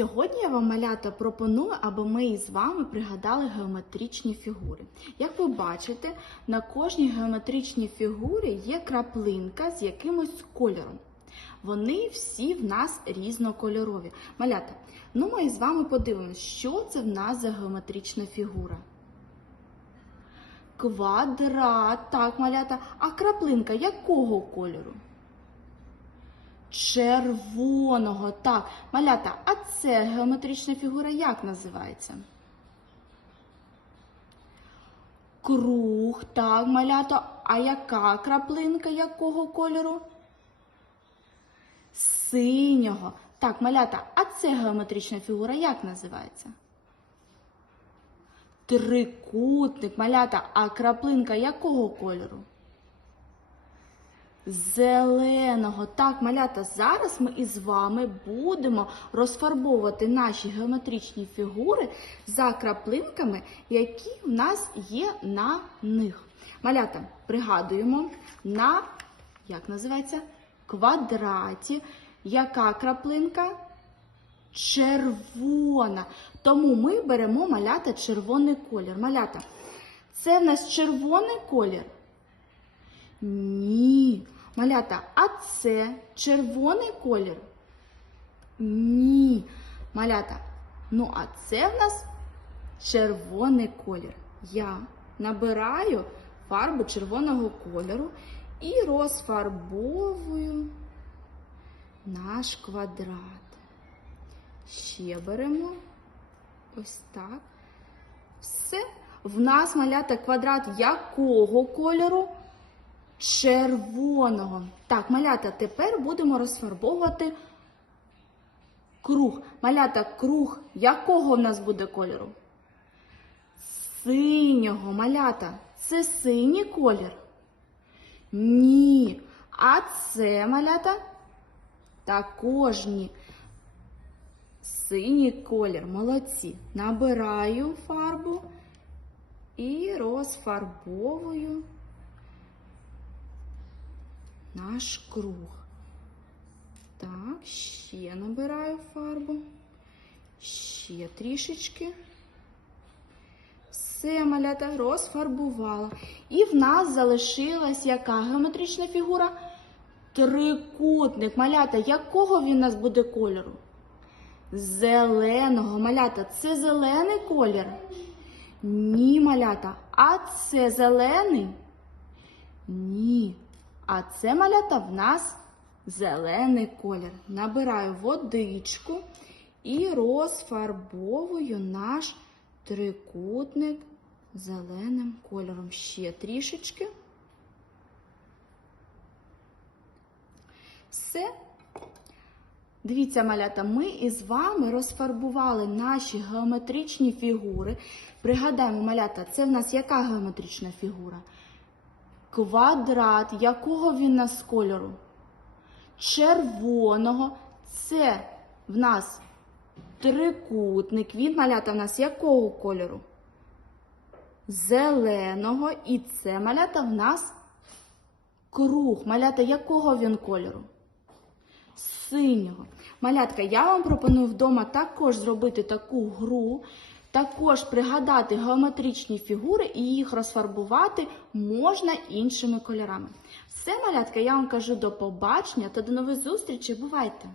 Сьогодні я вам малята пропоную, аби ми із вами пригадали геометричні фігури. Як ви бачите, на кожній геометричній фігурі є краплинка з якимось кольором. Вони всі в нас різнокольорові. Малята, ну ми з вами подивимось, що це в нас за геометрична фігура. Квадрат, так, малята, а краплинка якого кольору? Червоного. Так, малята, а це геометрична фігура як називається? Круг, так, малята. А яка краплинка якого кольору? Синього. Так, малята, а це геометрична фігура як називається? Трикутник, малята, а краплинка якого кольору? Зеленого. Так, малята, зараз ми із вами будемо розфарбовувати наші геометричні фігури за краплинками, які в нас є на них. Малята, пригадуємо на, як називається, квадраті. Яка краплинка? Червона. Тому ми беремо малята червоний колір. Малята, це в нас червоний колір? Ні. Малята, а це червоний колір? Ні. Малята, ну а це в нас червоний колір. Я набираю фарбу червоного кольору і розфарбовую наш квадрат. Ще беремо ось так. Все. В нас малята квадрат якого кольору? Червоного. Так, малята, тепер будемо розфарбовувати круг. Малята, круг якого в нас буде кольору? Синього. Малята, це синій колір? Ні. А це малята? Також ні. Синій колір. Молодці. Набираю фарбу і розфарбовую наш круг. Так, ще набираю фарбу. Ще трішечки. Все, малята, розфарбувала. І в нас залишилась яка геометрична фігура? Трикутник. Малята, якого він у нас буде кольору? Зеленого. Малята, це зелений колір? Ні, малята. А це зелений? Ні. А це малята в нас зелений колір. Набираю водичку і розфарбовую наш трикутник зеленим кольором. Ще трішечки. Все. Дивіться, малята, ми із вами розфарбували наші геометричні фігури. Пригадаємо, малята, це в нас яка геометрична фігура? Квадрат. Якого він нас кольору? Червоного. Це в нас трикутник. Він малята в нас якого кольору? Зеленого. І це малята в нас круг. Малята якого він кольору? Синього. Малятка, я вам пропоную вдома також зробити таку гру, також пригадати геометричні фігури і їх розфарбувати можна іншими кольорами. Все, малятка, я вам кажу до побачення та до нових зустрічей. Бувайте!